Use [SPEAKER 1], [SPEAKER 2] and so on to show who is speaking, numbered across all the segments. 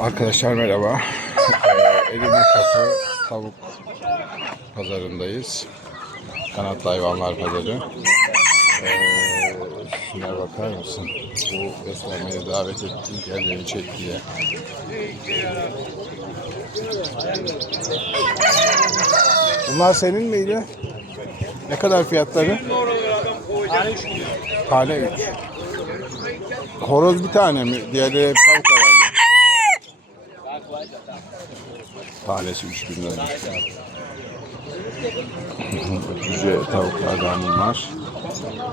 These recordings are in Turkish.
[SPEAKER 1] Arkadaşlar merhaba. Ee, Eline Kapı Tavuk Pazarındayız. Kanatlı Hayvanlar Pazarı. Ee, şuna bakar mısın? Bu beslenmeye davet ettiğim beni çek diye. Bunlar senin miydi? Ne kadar fiyatları? Tane 3. Horoz bir tane mi? Diğerleri hep tavuk herhalde. Tanesi 3 bin lira. Cüce tavuklardan bunlar.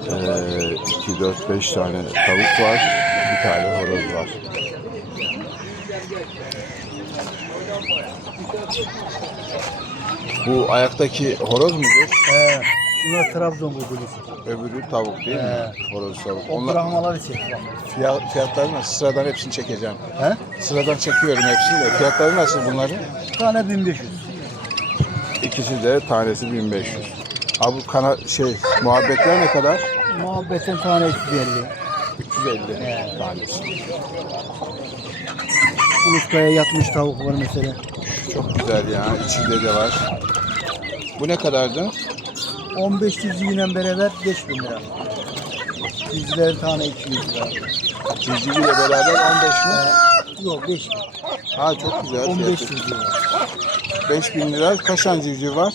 [SPEAKER 1] Ee, 2, 4, 5 tane tavuk var. Bir tane horoz var. Bu ayaktaki horoz mudur?
[SPEAKER 2] He. Bunlar Trabzon bölgesi.
[SPEAKER 1] Öbürü tavuk değil mi? Horoz tavuk.
[SPEAKER 2] O
[SPEAKER 1] Onlar
[SPEAKER 2] bırakmaları çek.
[SPEAKER 1] fiyat, fiyatları nasıl? Sıradan hepsini çekeceğim.
[SPEAKER 2] He?
[SPEAKER 1] Sıradan çekiyorum hepsini de. Fiyatları nasıl bunların?
[SPEAKER 2] Tane 1500.
[SPEAKER 1] İkisi de tanesi 1500. Abi bu kana şey muhabbetler ne kadar?
[SPEAKER 2] Muhabbetin tane 350.
[SPEAKER 1] 350
[SPEAKER 2] He.
[SPEAKER 1] tanesi.
[SPEAKER 2] Kuluçkaya yatmış tavuk var mesela.
[SPEAKER 1] Çok güzel ya. İçinde de var. Bu ne kadardı?
[SPEAKER 2] 15 çizgiyle beraber 5000 lira. Çizgilerin tane 200 lira.
[SPEAKER 1] Civciviyle beraber 15 mi?
[SPEAKER 2] Yok 5000.
[SPEAKER 1] Ha çok güzel.
[SPEAKER 2] 15
[SPEAKER 1] fiyatı.
[SPEAKER 2] çizgi var.
[SPEAKER 1] 5000 lira. Kaç tane civciv var?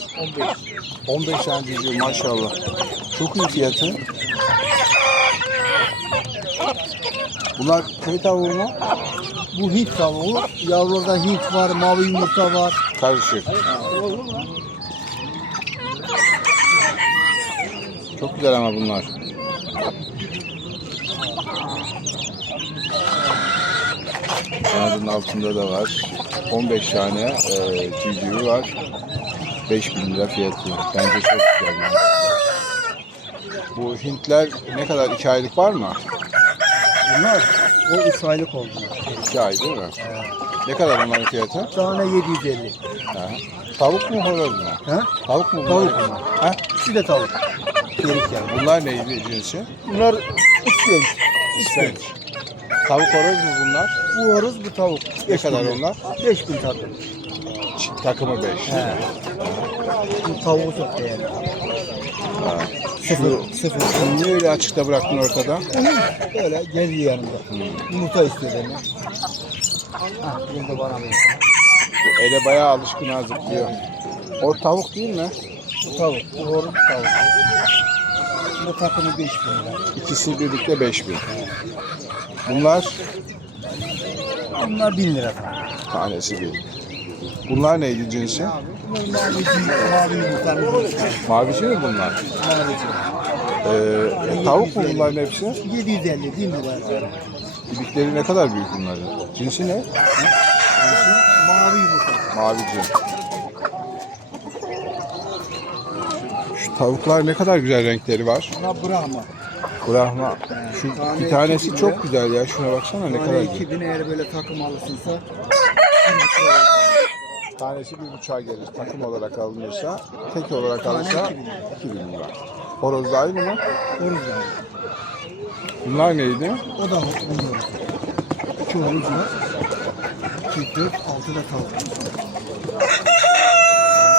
[SPEAKER 2] 15.
[SPEAKER 1] 15 tane civciv maşallah. Çok iyi fiyatı. Bunlar köy tavuğu mu?
[SPEAKER 2] Bu Hint tavuğu. Yavrularda Hint var, mavi yumurta var.
[SPEAKER 1] Karışık. Çok güzel ama bunlar. Kanadın altında da var. 15 tane e, civcivi var. 5000 lira fiyatı. Bence çok güzel. yani. Bu Hintler ne kadar? 2 aylık var mı?
[SPEAKER 2] Bunlar o 3 aylık oldular.
[SPEAKER 1] 2 ay değil mi? Ne kadar onların fiyatı?
[SPEAKER 2] Tane 750.
[SPEAKER 1] Ha. Tavuk mu horoz mu?
[SPEAKER 2] He?
[SPEAKER 1] Tavuk mu bunlar?
[SPEAKER 2] Tavuk bunlar.
[SPEAKER 1] Ha?
[SPEAKER 2] İkisi de tavuk. Gerik yani.
[SPEAKER 1] Bunlar neydi cinsi?
[SPEAKER 2] Bunlar istiyor.
[SPEAKER 1] İspenç. Tavuk horoz mu bunlar?
[SPEAKER 2] Bu horoz bu tavuk.
[SPEAKER 1] Ne kadar onlar?
[SPEAKER 2] 5000 tatlı.
[SPEAKER 1] Ç- Takımı 5.
[SPEAKER 2] He. Bu tavuğu çok değerli. Sıfır, sıfır.
[SPEAKER 1] Niye öyle açıkta bıraktın ortada?
[SPEAKER 2] Böyle geziyor yanımda. Yumurta istiyor benden. Ah, bunu da bana.
[SPEAKER 1] Bu ele bayağı alışkın ha zıplıyor. O tavuk değil mi?
[SPEAKER 2] Bu tavuk, bu horoz tavuk. Bu takımı 5000 lira.
[SPEAKER 1] İkisi birlikte 5000. Bunlar
[SPEAKER 2] Bunlar 1000 lira.
[SPEAKER 1] tanesi bir. Bunlar neydi cinsi?
[SPEAKER 2] Bunlar mavi, mavi yumurtanın
[SPEAKER 1] Mavici mi bunlar? Ee, tavuk mu bunların hepsi?
[SPEAKER 2] 750, 1000 lira.
[SPEAKER 1] İlikleri ne kadar büyük bunların? Cinsi ne?
[SPEAKER 2] Mavi yumurta.
[SPEAKER 1] Mavici. Tavuklar ne kadar güzel renkleri var.
[SPEAKER 2] Buna Brahma.
[SPEAKER 1] Brahma. Şu
[SPEAKER 2] Tane
[SPEAKER 1] bir tanesi
[SPEAKER 2] 2000
[SPEAKER 1] çok
[SPEAKER 2] lira.
[SPEAKER 1] güzel ya. Şuna baksana ne kadar
[SPEAKER 2] Tane
[SPEAKER 1] güzel.
[SPEAKER 2] 2000 eğer böyle takım alırsınsa
[SPEAKER 1] Tanesi bir buçuğa gelir. Takım olarak alınırsa, tek olarak
[SPEAKER 2] Tane
[SPEAKER 1] alırsa
[SPEAKER 2] 2000 lira.
[SPEAKER 1] 2000 lira. Horoz da aynı mı?
[SPEAKER 2] horoz var.
[SPEAKER 1] Bunlar neydi?
[SPEAKER 2] O da horoz. İki horoz var. İki, dört, altı da tavuk.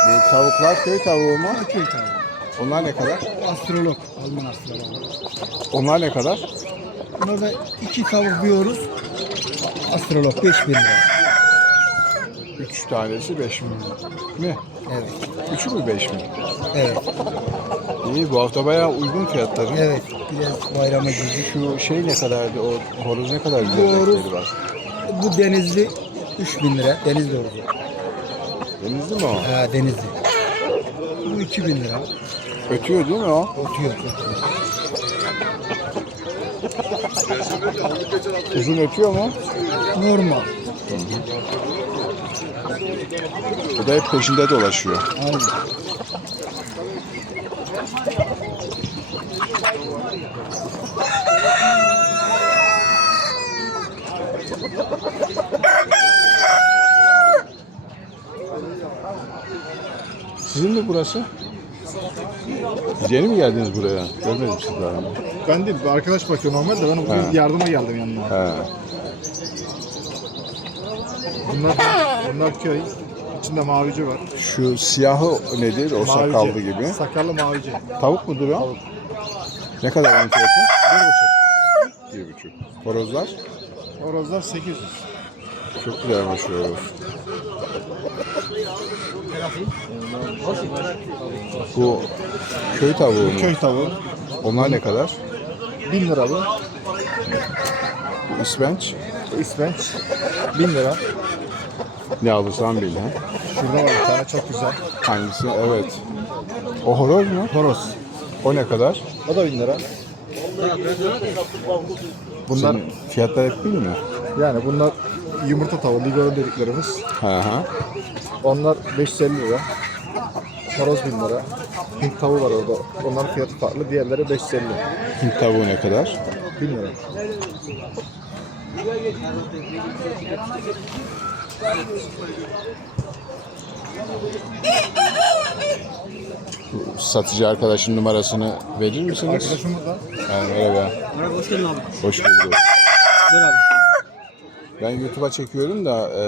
[SPEAKER 1] Bu tavuklar köy tavuğu mu?
[SPEAKER 2] Köy tavuğu.
[SPEAKER 1] Onlar ne kadar?
[SPEAKER 2] Astrolog. Alman astrolog.
[SPEAKER 1] Onlar ne kadar?
[SPEAKER 2] Burada iki tavuk bir horoz. Astrolog 5000 lira.
[SPEAKER 1] Üç tanesi 5 bin lira. Mi?
[SPEAKER 2] Evet.
[SPEAKER 1] Üçü mü 5 bin?
[SPEAKER 2] Evet.
[SPEAKER 1] İyi bu hafta bayağı uygun fiyatları.
[SPEAKER 2] Evet. Biraz bayrama girdik.
[SPEAKER 1] Şu şey ne kadardı? O horoz ne kadar güzel
[SPEAKER 2] horoz-
[SPEAKER 1] renkleri var.
[SPEAKER 2] Bu denizli 3000 lira. Denizli horozu.
[SPEAKER 1] Denizli mi o?
[SPEAKER 2] Ha denizli. Bu 2000 lira.
[SPEAKER 1] Ötüyor değil mi o?
[SPEAKER 2] Otuyor.
[SPEAKER 1] Uzun ötüyor mu?
[SPEAKER 2] Normal.
[SPEAKER 1] Bu da hep peşinde dolaşıyor.
[SPEAKER 2] Aynen.
[SPEAKER 1] Sizin mi burası? Yeni mi geldiniz buraya? Görmedim sizi daha önce.
[SPEAKER 3] Ben değil, bir arkadaş bakıyor normalde. Ben bugün
[SPEAKER 1] He.
[SPEAKER 3] yardıma geldim yanına.
[SPEAKER 1] He.
[SPEAKER 3] Bunlar, bunlar köy. İçinde mavici var.
[SPEAKER 1] Şu siyahı nedir? O
[SPEAKER 3] Mavici.
[SPEAKER 1] sakallı gibi.
[SPEAKER 3] Sakallı mavici.
[SPEAKER 1] Tavuk mudur o?
[SPEAKER 3] Tavuk.
[SPEAKER 1] Ne kadar onun fiyatı?
[SPEAKER 3] Bir buçuk.
[SPEAKER 1] Bir buçuk. Horozlar?
[SPEAKER 3] Horozlar 800.
[SPEAKER 1] Çok güzelmiş şu horoz. Bu köy tavuğu mu?
[SPEAKER 3] Köy tavuğu.
[SPEAKER 1] Onlar ne kadar?
[SPEAKER 3] 1000 lira bu.
[SPEAKER 1] Bu ispenç.
[SPEAKER 3] İspenç. 1000 lira.
[SPEAKER 1] Ne alırsan bil ha.
[SPEAKER 3] Şurada var bir tane çok güzel.
[SPEAKER 1] Hangisi? Evet. O horoz mu?
[SPEAKER 3] Horoz.
[SPEAKER 1] O ne kadar?
[SPEAKER 3] O da 1000 lira. Bunlar
[SPEAKER 1] Senin fiyatlar hep mi?
[SPEAKER 3] yani bunlar yumurta tavuğu, ligoro dediklerimiz.
[SPEAKER 1] Hı hı.
[SPEAKER 3] Onlar 550 lira. Horoz 1000 lira. Hint tavuğu var orada. Onların fiyatı farklı. Diğerleri 550.
[SPEAKER 1] Hint tavuğu ne kadar?
[SPEAKER 3] 1000 lira.
[SPEAKER 1] Bu Satıcı arkadaşın numarasını verir misiniz?
[SPEAKER 3] Arkadaşımız da
[SPEAKER 1] Ha, merhaba.
[SPEAKER 4] Merhaba hoş geldin abi.
[SPEAKER 1] Hoş bulduk.
[SPEAKER 4] Abi.
[SPEAKER 1] Ben YouTube'a çekiyorum da e,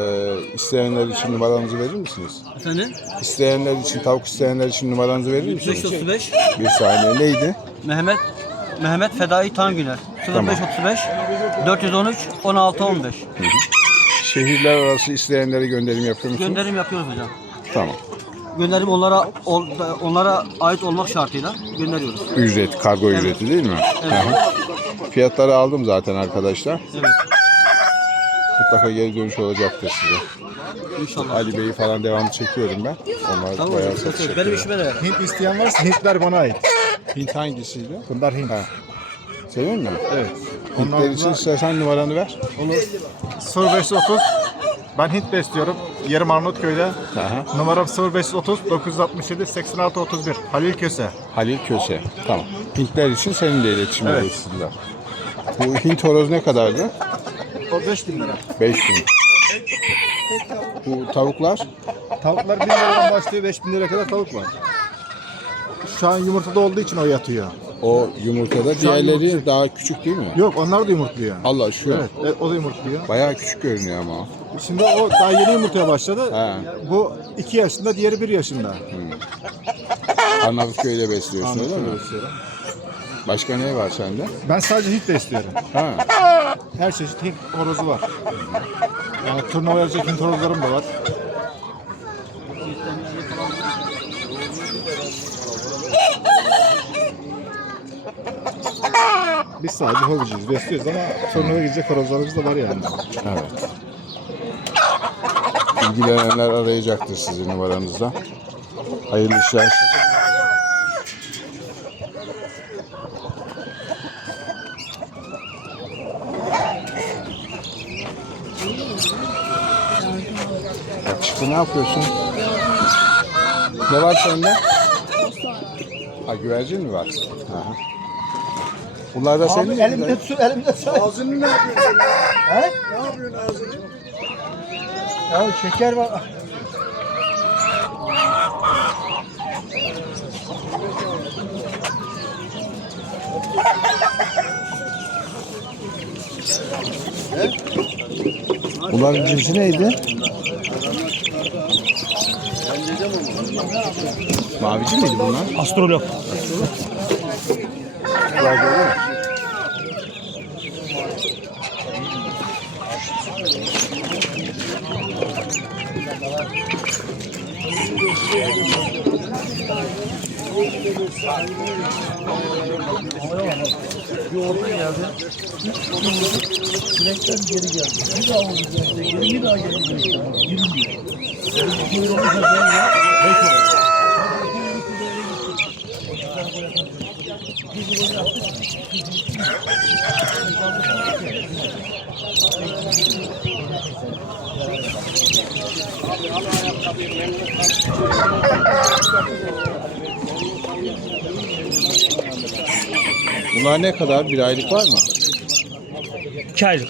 [SPEAKER 1] isteyenler için numaranızı verir misiniz?
[SPEAKER 4] Efendim?
[SPEAKER 1] İsteyenler için, tavuk isteyenler için numaranızı verir misiniz?
[SPEAKER 4] 535
[SPEAKER 1] Bir saniye neydi?
[SPEAKER 4] Mehmet Mehmet Fedai Tangüner 0535 413 16 15
[SPEAKER 1] Şehirler arası isteyenlere gönderim yapıyor musunuz?
[SPEAKER 4] Gönderim yapıyoruz hocam.
[SPEAKER 1] Tamam.
[SPEAKER 4] Gönderim onlara ol- onlara ait olmak şartıyla gönderiyoruz.
[SPEAKER 1] Ücret, kargo ücreti değil mi? Hı. Fiyatları aldım zaten arkadaşlar.
[SPEAKER 4] Evet.
[SPEAKER 1] Mutlaka geri dönüş olacaktır size.
[SPEAKER 4] İnşallah.
[SPEAKER 1] Ali Bey'i falan devamlı çekiyorum ben. Onlar
[SPEAKER 4] Tamam
[SPEAKER 1] bayağı
[SPEAKER 4] hocam.
[SPEAKER 1] satış
[SPEAKER 4] Benim
[SPEAKER 1] yapıyor.
[SPEAKER 4] işime de.
[SPEAKER 3] Hint isteyen varsa Hintler bana ait.
[SPEAKER 1] Hint hangisiydi?
[SPEAKER 3] Bunlar Hint.
[SPEAKER 1] Ha. Senin mi?
[SPEAKER 3] Evet.
[SPEAKER 1] Hintler
[SPEAKER 3] Onlar
[SPEAKER 1] için
[SPEAKER 3] da
[SPEAKER 1] istersen numaranı ver.
[SPEAKER 3] 0530. Ben Hint besliyorum. Yerim Arnavutköy'de.
[SPEAKER 1] Aha.
[SPEAKER 3] Numaram 0530 967 86 31. Halil Köse.
[SPEAKER 1] Halil Köse. Tamam. Hintler için seninle iletişim
[SPEAKER 3] Evet.
[SPEAKER 1] edilsinler. Bu Hint horoz ne kadardı?
[SPEAKER 3] O 5000 lira.
[SPEAKER 1] 5000. Bu tavuklar
[SPEAKER 3] Tavuklar 1000 liradan başlıyor 5000 liraya kadar tavuk var. Şu an yumurtada olduğu için o yatıyor.
[SPEAKER 1] o yumurtada diğerleri daha küçük değil mi?
[SPEAKER 3] Yok onlar da yumurtluyor.
[SPEAKER 1] Allah şu.
[SPEAKER 3] Evet, evet, o da yumurtluyor.
[SPEAKER 1] Bayağı küçük görünüyor ama.
[SPEAKER 3] Şimdi o daha yeni yumurtaya başladı.
[SPEAKER 1] He.
[SPEAKER 3] Bu 2 yaşında, diğeri 1 yaşında.
[SPEAKER 1] Arnavutköy'de besliyorsun öyle mi? Başka ne var sende?
[SPEAKER 3] Ben sadece Hint besliyorum.
[SPEAKER 1] Ha.
[SPEAKER 3] Her çeşit Hint horozu var. Yani turnuva yapacak Hint horozlarım da var. Biz sadece hobiciyiz, besliyoruz ama turnuvaya gidecek horozlarımız da var yani.
[SPEAKER 1] Evet. İlgilenenler arayacaktır sizin numaranızda. Hayırlı işler. Ne yapıyorsun? Ne var sende? Ha güvercin mi var? Aha. Bunlar da senin mi?
[SPEAKER 2] Elimde su, elimde su.
[SPEAKER 3] Ağzını ne yapıyorsun?
[SPEAKER 2] He?
[SPEAKER 3] Ne yapıyorsun ağzını?
[SPEAKER 2] Ya şeker var.
[SPEAKER 1] Bunların cinsi neydi? Mavici miydi bunlar?
[SPEAKER 2] Astrolog. Direkten geri geldi. Bir daha oldu geri, bir daha geldi direkten. Girmiyor.
[SPEAKER 1] Bunlar ne kadar? Bir aylık var mı?
[SPEAKER 2] 2 aylık.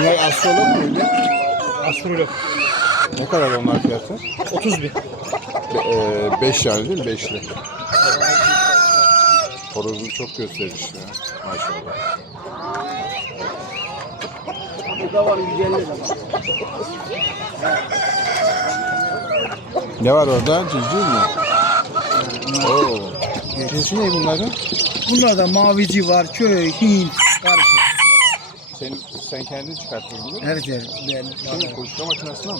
[SPEAKER 1] Şunlar astrolog muydu?
[SPEAKER 2] Astrolog.
[SPEAKER 1] Ne kadar onlar fiyatı?
[SPEAKER 2] 30 bin.
[SPEAKER 1] 5 tane değil mi? Beşli. Horozun çok gösterişli ya. Maşallah.
[SPEAKER 2] Burada var 150 lira.
[SPEAKER 1] Ne var orada? Civciv mi? Oo. Cinsi ne bunların?
[SPEAKER 2] Bunlarda mavici var, köy, Hint, karışık.
[SPEAKER 1] Sen, sen kendin çıkarttın bunu.
[SPEAKER 2] Her şey. Ben,
[SPEAKER 1] Senin kuluçka makinesi mi?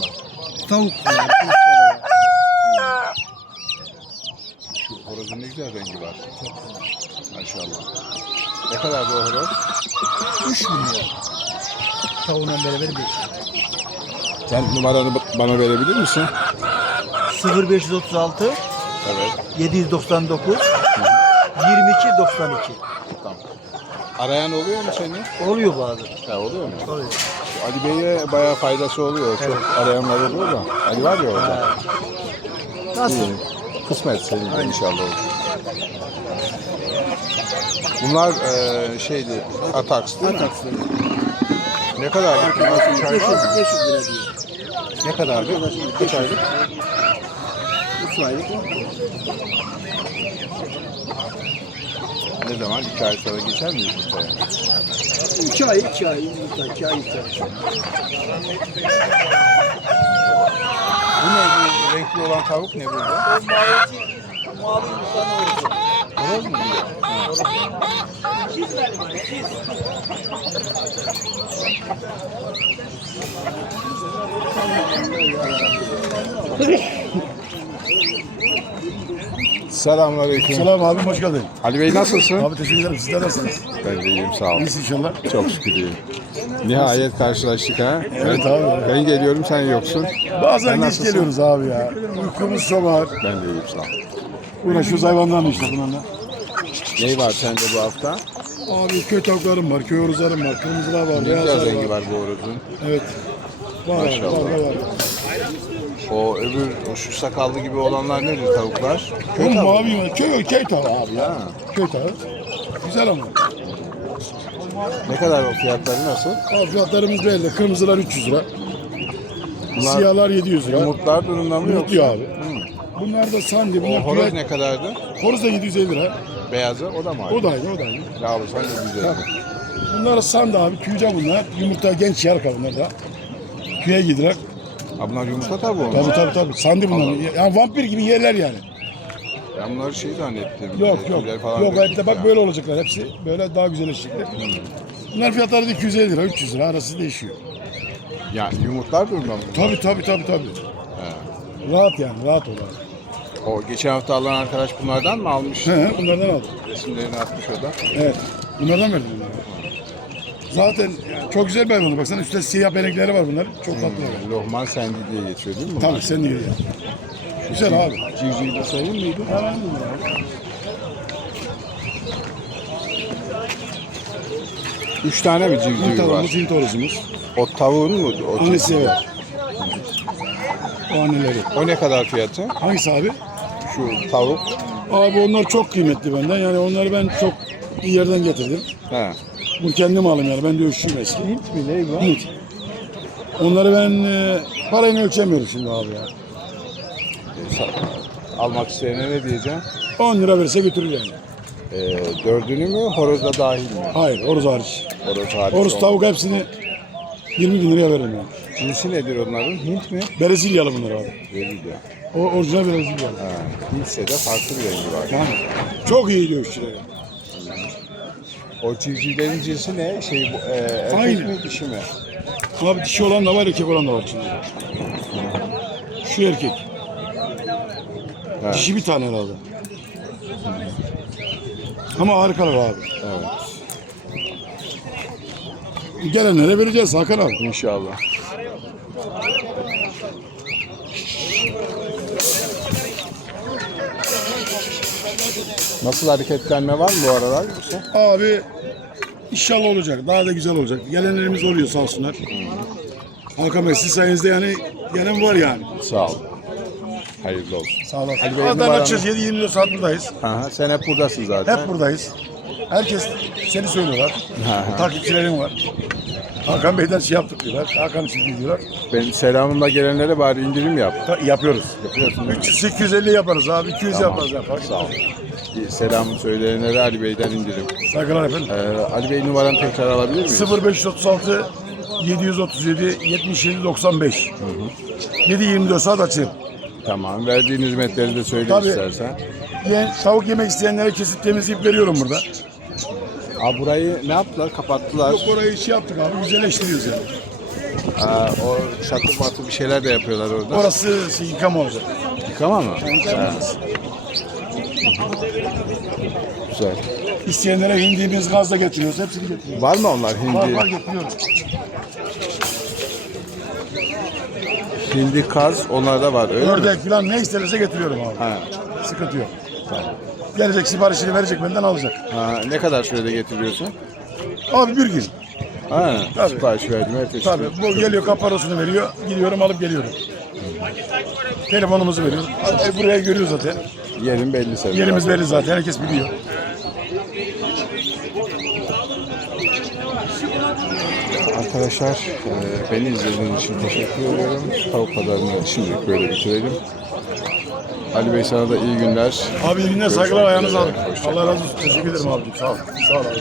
[SPEAKER 2] tavuk var, var.
[SPEAKER 1] Şu horozun ne güzel rengi var. Maşallah. Ne kadar bu horoz?
[SPEAKER 2] 3 milyon. Tavuğunla beraber 5.
[SPEAKER 1] Sen numaranı bana verebilir misin?
[SPEAKER 2] 0536
[SPEAKER 1] Evet.
[SPEAKER 2] 799 22 92.
[SPEAKER 1] Arayan oluyor mu seni?
[SPEAKER 2] Oluyor bazen.
[SPEAKER 1] Ya oluyor mu?
[SPEAKER 2] Oluyor.
[SPEAKER 1] Ali Bey'e bayağı faydası oluyor. Çok arayanlar oluyor da. Ali var ya orada.
[SPEAKER 2] Nasıl?
[SPEAKER 1] İyi. Kısmet senin de inşallah olur. Bunlar eee şeydi, Atax değil mi? Ne kadar? Bunlar üç ay var mı?
[SPEAKER 2] 500 lira diyor.
[SPEAKER 1] Ne kadardı? Kaç aylık?
[SPEAKER 2] 3 aylık var.
[SPEAKER 1] Ne zaman? İki ay sonra geçer mi yumurtaya?
[SPEAKER 2] 2 ay, 2 ay, 2 ay, 2 ay.
[SPEAKER 1] Bu ne? Bu renkli olan tavuk ne burada?
[SPEAKER 2] Mavi yumurtanın orası.
[SPEAKER 1] Horoz mu? bu? Selamünaleyküm.
[SPEAKER 5] Selam abim hoş geldin.
[SPEAKER 1] Ali Bey nasılsın?
[SPEAKER 5] Abi teşekkür ederim. Sizler nasılsınız?
[SPEAKER 1] Ben de iyiyim sağ ol.
[SPEAKER 5] İyisin inşallah.
[SPEAKER 1] Çok şükür iyiyim. Nihayet karşılaştık ha.
[SPEAKER 5] Evet
[SPEAKER 1] ben,
[SPEAKER 5] abi.
[SPEAKER 1] Ben geliyorum sen yoksun.
[SPEAKER 5] Bazen
[SPEAKER 1] Sen
[SPEAKER 5] geç
[SPEAKER 1] nasılsın?
[SPEAKER 5] geliyoruz abi ya. Uykumuz ağır.
[SPEAKER 1] Ben de iyiyim sağ ol.
[SPEAKER 5] Uğraşıyoruz hayvanlarla işte bunlarla.
[SPEAKER 1] Ney var sende bu hafta?
[SPEAKER 5] Abi köy tavuklarım var, köy horozlarım var, kırmızılar var,
[SPEAKER 1] Ne
[SPEAKER 5] beyazlar
[SPEAKER 1] güzel rengi
[SPEAKER 5] var.
[SPEAKER 1] var bu horozun.
[SPEAKER 5] Evet. Var abi,
[SPEAKER 1] Maşallah.
[SPEAKER 5] var, var, var.
[SPEAKER 1] O öbür o şu sakallı gibi olanlar nedir tavuklar?
[SPEAKER 5] Köy
[SPEAKER 1] tavuğu.
[SPEAKER 5] mavi köy, köy tavuğu abi ya. Köy tavuğu. Güzel ama.
[SPEAKER 1] Ne kadar o fiyatları nasıl?
[SPEAKER 5] Abi fiyatlarımız belli. Kırmızılar 300 lira.
[SPEAKER 1] Bunlar
[SPEAKER 5] Siyahlar 700 lira.
[SPEAKER 1] Yumurtlar durumda mı yoksa?
[SPEAKER 5] diyor abi. Bunlar da sandi,
[SPEAKER 1] O
[SPEAKER 5] bunlar
[SPEAKER 1] horoz ne kadardı?
[SPEAKER 5] Horoz da 750 lira.
[SPEAKER 1] Beyazı o da mı aynı?
[SPEAKER 5] O da aynı, o da aynı.
[SPEAKER 1] Yavru sen de güzel.
[SPEAKER 5] Bunlar sandi abi, tüyde bunlar. Yumurta genç yarka bunlar da. Tüye gidiler.
[SPEAKER 1] Ha bunlar yumurta tavuğu mu?
[SPEAKER 5] Tabii tabii tabii. Sandi bunlar. Yani vampir gibi yerler yani.
[SPEAKER 1] Ben bunları şey zannettim.
[SPEAKER 5] Yok yok.
[SPEAKER 1] Tüyler falan
[SPEAKER 5] Yok
[SPEAKER 1] dökmüş
[SPEAKER 5] hep de bak
[SPEAKER 1] ya.
[SPEAKER 5] böyle olacaklar hepsi. Böyle daha güzelleşecekler. Bunlar fiyatları da 250 lira, 300 lira arası değişiyor.
[SPEAKER 1] Yani yumurtlar durumda mı?
[SPEAKER 5] Tabii tabii tabii tabii. Rahat yani, rahat ol abi.
[SPEAKER 1] O geçen hafta alan arkadaş bunlardan mı almış?
[SPEAKER 5] He, he, bunlardan aldım.
[SPEAKER 1] Resimlerini atmış o da.
[SPEAKER 5] Evet. Bunlardan verdim bunları. Zaten çok güzel bir hayvan. Baksana üstte siyah benekleri var bunların. Çok tatlı hayvan.
[SPEAKER 1] Lohman sendi diye geçiyor değil mi? bunlar?
[SPEAKER 5] Tabii sen de geliyor. Güzel abi.
[SPEAKER 1] Civciv de senin miydi? Üç tane mi
[SPEAKER 5] Hint
[SPEAKER 1] civcivi
[SPEAKER 5] tavuğumuz,
[SPEAKER 1] var?
[SPEAKER 5] Hint horozumuz.
[SPEAKER 1] O tavuğun mu? O,
[SPEAKER 5] Annesi evet. O anneleri.
[SPEAKER 1] o ne kadar fiyatı?
[SPEAKER 5] Hangisi abi?
[SPEAKER 1] Şu tavuk.
[SPEAKER 5] Abi onlar çok kıymetli benden. Yani onları ben çok iyi yerden getirdim.
[SPEAKER 1] He.
[SPEAKER 5] Bu kendim alım yani. Ben dövüşçüyüm eski.
[SPEAKER 1] Hint mi ne bu?
[SPEAKER 5] Hint. Onları ben e, parayla ölçemiyorum şimdi abi ya.
[SPEAKER 1] Almak isteyene ne diyeceğim?
[SPEAKER 5] 10 lira verirse götürür yani.
[SPEAKER 1] Ee, dördünü mü horoz da dahil mi?
[SPEAKER 5] Hayır, horoz hariç.
[SPEAKER 1] Horoz hariç.
[SPEAKER 5] Horoz
[SPEAKER 1] olmaz.
[SPEAKER 5] tavuk hepsini 20 bin liraya veririm yani.
[SPEAKER 1] Cinsi nedir onların? Hint mi?
[SPEAKER 5] Brezilyalı bunlar abi.
[SPEAKER 1] Brezilya.
[SPEAKER 5] O orijinal Brezilyalı.
[SPEAKER 1] Ha. Hintse de farklı bir rengi var.
[SPEAKER 5] Yani çok iyi dövüşçüler. yani.
[SPEAKER 1] O civcivlerin cinsi ne? Şey, e, erkek
[SPEAKER 5] Aynı.
[SPEAKER 1] mi dişi mi?
[SPEAKER 5] Abi dişi olan da var, erkek olan da var şimdi. Şu erkek.
[SPEAKER 1] Ha.
[SPEAKER 5] Dişi bir tane herhalde. Ama harikalar abi.
[SPEAKER 1] Evet.
[SPEAKER 5] Gelenlere vereceğiz Hakan abi.
[SPEAKER 1] İnşallah. Nasıl hareketlenme var mı bu aralar yoksa?
[SPEAKER 5] Abi inşallah olacak. Daha da güzel olacak. Gelenlerimiz oluyor sağ olsunlar. Hakan Bey sizin sayenizde yani gelen var yani.
[SPEAKER 1] Sağ ol. Hayırlı olsun.
[SPEAKER 5] Sağ olasın.
[SPEAKER 1] Ali Bey, numaranı-
[SPEAKER 5] açıyoruz. 7-24 saat buradayız.
[SPEAKER 1] Aha, sen hep buradasın zaten.
[SPEAKER 5] Hep buradayız. Herkes seni söylüyorlar. Takipçilerin var. Hakan Bey'den şey yaptık diyorlar. Hakan için diyorlar.
[SPEAKER 1] Benim selamımla gelenlere bari indirim yap.
[SPEAKER 5] Ta- yapıyoruz.
[SPEAKER 1] Yapıyorsun değil mi?
[SPEAKER 5] 300-850 yaparız abi. 200
[SPEAKER 1] Tamam.
[SPEAKER 5] yaparız. yaparız.
[SPEAKER 1] Sağ ol. Selamı söyleyenlere Ali Bey'den indirim.
[SPEAKER 5] Saygılar efendim.
[SPEAKER 1] Ee, Ali Bey numaranı tekrar alabilir miyiz?
[SPEAKER 5] 0536 737 77 95. 7-24 saat açayım.
[SPEAKER 1] Tamam. Verdiğin hizmetleri de söyle
[SPEAKER 5] Tabii.
[SPEAKER 1] istersen.
[SPEAKER 5] Ye- tavuk yemek isteyenlere kesip temizleyip veriyorum burada.
[SPEAKER 1] Aa, burayı ne yaptılar? Kapattılar.
[SPEAKER 5] Yok orayı şey yaptık abi güzelleştiriyoruz yani.
[SPEAKER 1] Aa, o çatı matı bir şeyler de yapıyorlar orada.
[SPEAKER 5] Orası şey, yıkama olacak.
[SPEAKER 1] Yıkama mı? Ha, güzel.
[SPEAKER 5] İsteyenlere hindiğimiz gaz da getiriyoruz. Hepsini getiriyoruz.
[SPEAKER 1] Var mı onlar
[SPEAKER 5] Var
[SPEAKER 1] hindi?
[SPEAKER 5] var getiriyoruz.
[SPEAKER 1] Hindi kaz onlarda var öyle mi?
[SPEAKER 5] Ördek falan ne isterse getiriyorum abi.
[SPEAKER 1] Ha.
[SPEAKER 5] Sıkıntı yok. Gelecek siparişini verecek benden alacak.
[SPEAKER 1] ha. Ne kadar sürede getiriyorsun?
[SPEAKER 5] Abi bir gün.
[SPEAKER 1] Ha,
[SPEAKER 5] Tabii.
[SPEAKER 1] sipariş verdim. Ertesi
[SPEAKER 5] Tabii
[SPEAKER 1] gün.
[SPEAKER 5] bu geliyor kaparosunu veriyor. Gidiyorum alıp geliyorum. Telefonumuzu veriyoruz. Buraya görüyor zaten.
[SPEAKER 1] Yerin belli senin.
[SPEAKER 5] Yerimiz belli zaten. Herkes biliyor.
[SPEAKER 1] Arkadaşlar e, beni izlediğiniz için teşekkür ediyorum. Tavuk pazarını şimdilik böyle bitirelim. Ali Bey sana da iyi günler.
[SPEAKER 5] Abi iyi günler saygılar ayağınıza sağlık. Allah razı olsun. Teşekkür ederim abicim. Sağ ol. Sağ ol abi.